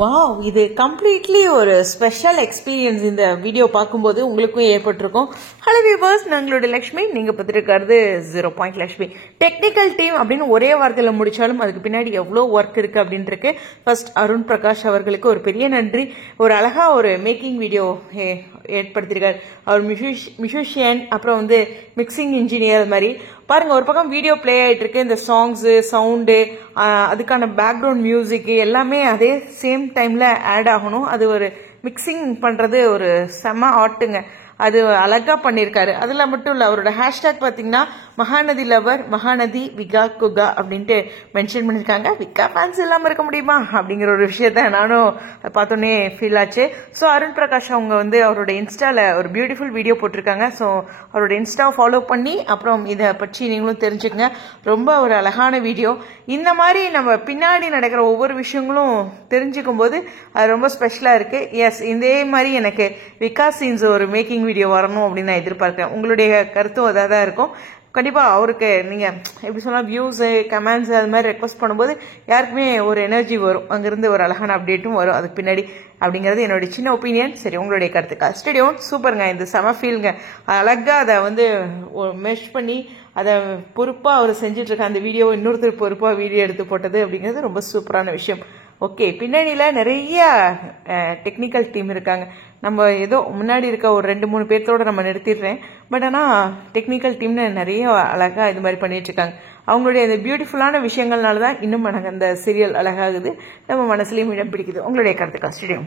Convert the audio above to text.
Wow, இது completely ஒரு special experience. இந்த வீடியோ பார்க்கும்போது உங்களுக்கும் ஏற்பட்டிருக்கும். ஹலோ வியூவர்ஸ், நாங்களோட லக்ஷ்மி, நீங்கள் பார்த்துருக்கிறது 0 லக்ஷ்மி. டெக்னிக்கல் டீம் அப்படின்னு ஒரே வார்த்தையில் முடித்தாலும் அதுக்கு பின்னாடி எவ்வளோ ஒர்க் இருக்குது அப்படின்ட்டு ஃபர்ஸ்ட் அருண் பிரகாஷ் அவர்களுக்கு ஒரு பெரிய நன்றி. ஒரு அழகாக ஒரு மேக்கிங் வீடியோ ஏற்படுத்தியிருக்காரு. அவர் மியூசிஷியன், அப்புறம் மிக்சிங் இன்ஜினியர் மாதிரி பாருங்க. ஒரு பக்கம் வீடியோ பிளே ஆகிட்டு இருக்கு, இந்த சாங்ஸு, சவுண்டு, அதுக்கான பேக்ரவுண்ட் மியூசிக்கு எல்லாமே அதே சேம் டைம்ல ஆட் ஆகணும். அது ஒரு மிக்சிங் பண்றது ஒரு செம ஆர்ட்டுங்க. அது அழகா பண்ணியிருக்காரு. அதில் மட்டும் இல்லை, அவரோட ஹேஷ்டேக் பார்த்தீங்கன்னா மகாநதி லவர், மகாநதி விகா குகா அப்படின்ட்டு மென்ஷன் பண்ணியிருக்காங்க. விகா ஃபேன்ஸ் இல்லாமல் இருக்க முடியுமா அப்படிங்கிற ஒரு விஷயத்த நானும் பார்த்தோன்னே ஃபீல் ஆச்சு. ஸோ அருண் பிரகாஷ் அவங்க அவரோட இன்ஸ்டாவில் ஒரு பியூட்டிஃபுல் வீடியோ போட்டிருக்காங்க. ஸோ அவரோட இன்ஸ்டாவை ஃபாலோ பண்ணி அப்புறம் இதை பற்றி நீங்களும் தெரிஞ்சுக்கங்க. ரொம்ப ஒரு அழகான வீடியோ. இந்த மாதிரி நம்ம பின்னாடி நடக்கிற ஒவ்வொரு விஷயங்களும் தெரிஞ்சுக்கும் போது அது ரொம்ப ஸ்பெஷலாக இருக்குது. எஸ், இதே மாதிரி எனக்கு விகா சீன்ஸ் ஒரு மேக்கிங் வீடியோ வரணும் அப்படின்னு நான் எதிர்பார்க்கிறேன். உங்களுடைய கருத்தும் அதாக தான் இருக்கும். கண்டிப்பாக அவருக்கு நீங்கள் எப்படி சொன்னால் வியூஸு, கமெண்ட்ஸு அது மாதிரி ரெக்வஸ்ட் பண்ணும்போது யாருக்குமே ஒரு எனர்ஜி வரும், அங்கேருந்து ஒரு அழகான அப்டேட்டும் வரும் அதுக்கு பின்னாடி அப்படிங்கிறது என்னுடைய சின்ன ஒப்பீனியன். சரி, உங்களுடைய கருத்துக்கா ஸ்டேடியம் சூப்பருங்க. இந்த செம ஃபீலுங்க. அழகாக அதை மெஷ் பண்ணி அதை பொறுப்பாக அவர் செஞ்சிட்ருக்க அந்த வீடியோ இன்னொருத்தர் பொறுப்பாக வீடியோ எடுத்து போட்டது அப்படிங்கிறது ரொம்ப சூப்பரான விஷயம். ஓகே, பின்னணியில் நிறைய டெக்னிக்கல் டீம் இருக்காங்க. நம்ம ஏதோ முன்னாடி இருக்க ஒரு 2-3 பேர்த்தோடு நம்ம நிறுத்திடுறேன். பட் ஆனால் டெக்னிக்கல் டீம்னு நிறைய அழகாக இது மாதிரி பண்ணிகிட்ருக்காங்க. அவங்களுடைய அந்த பியூட்டிஃபுல்லான விஷயங்கள்னால தான் இன்னும் எனக்கு அந்த சீரியல் அழகாகுது, நம்ம மனசுலையும் இடம் பிடிக்குது. உங்களுடைய கருத்துக்கா ஸ்டேடியம்.